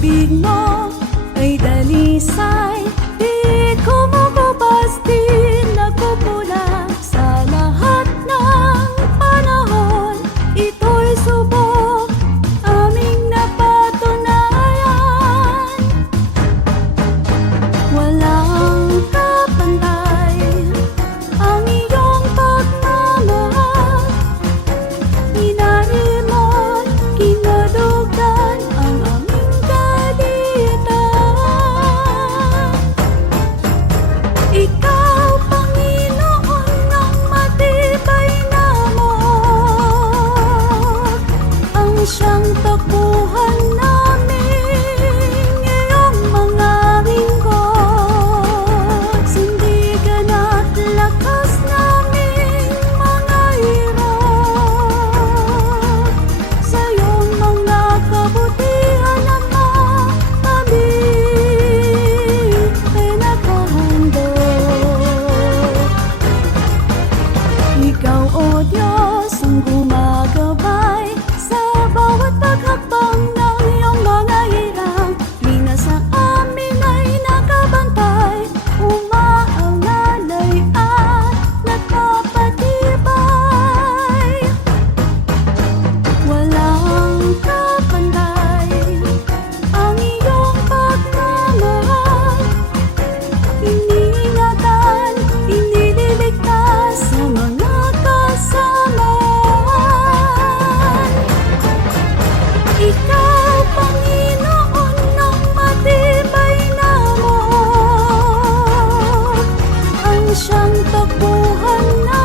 pag-ibig mo ay dalisay, di kumukupas, di nagkukulang. Sa lahat ng panahon, ito'y subok aming napatunayan. Walang kapantay ang iyong pagmamahal. Hinari mo't kinadugdan ang aming kaliitan. Ikaw, Panginoon, ang matibay na amor, ang siyang takbuhan namin, iyong mga lingkod. Sandigan at lakas naming mga hirap, sa iyong mga kabutihan, Ama, kami ay nakahandog. Ikaw, O Diyos, ang gumagabay sa bawat paghakbang ng iyong mga hirang. Lina sa amin ay nakabantay, umaalalay at nagpapatibay. Walang kapantay ang iyong pagmamahal. Iniingatan, inililigtas sa mga kasamaan. Ikaw, Panginoon, ang matibay na amor, ang siyang takbuhan na